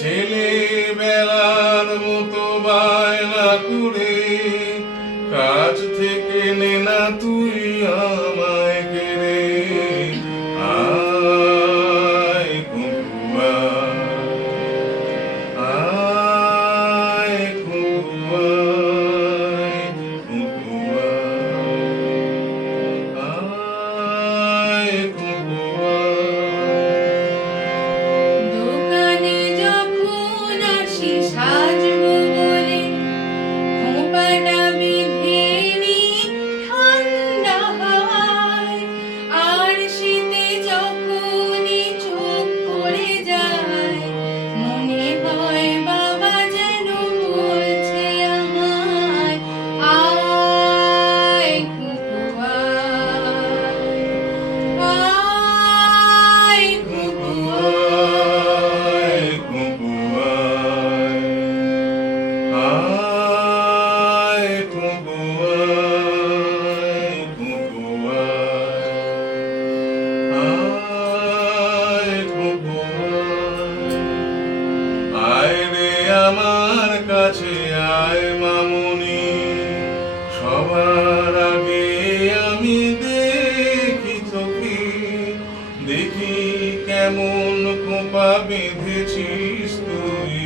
ছেলেবেলার মতো বায়না করে কাজ থেকে নে না তুই আমায় কেড়ে। আয় কুকুয়া, আয় কুকুয়া, কুকুয়া, আয় কুকুয়া। দোকানে যখন আসি সাজবো বলে খোঁপাটা বেঁধে নি ঠান্ডা হাওয়ায়, আর শীতে যখনই চোখ পড়ে যায় মনে হয় বাবা যেন বলছে আমায়, আয় কুকুয়া, আয় কুকুয়া। আমার কাছে আয় মামুনি, সবার আগে আমি দেখি তোকে, দেখি কেমন খোঁপা বেঁধেছিস তুই,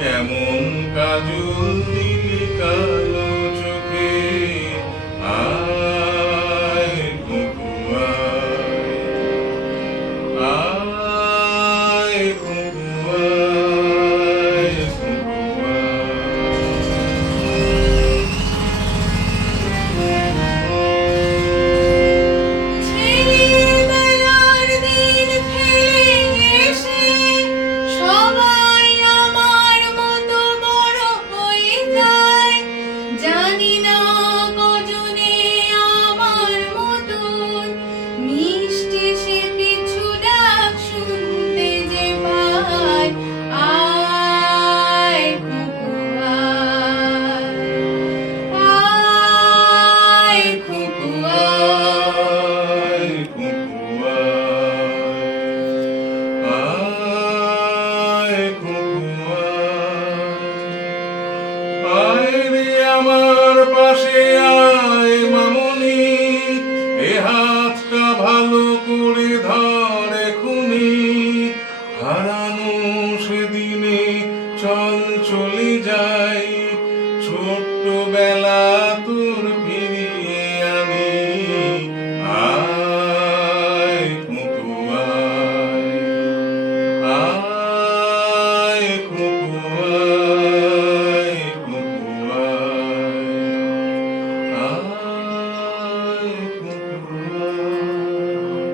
কেমন কাজল দিলি কালো চোখে। আয় কুকুয়া, আয় কুকুয়া, ছেলেবেলার দিন ফেলে এসে সবাই আমার মতো বড় হয়ে যায়, জানি না কজনে আমার মতন মিষ্টি সে পিছু ডাক শুনতে যে পায়। আয় কুকুয়া, আয় কুকুয়া, আমার পাশে আয় মামুনি, এ হাতটা ভালো করে ধর এখুনি, হারানো সেদিনে চল চলে যাই ছোট্টবেলা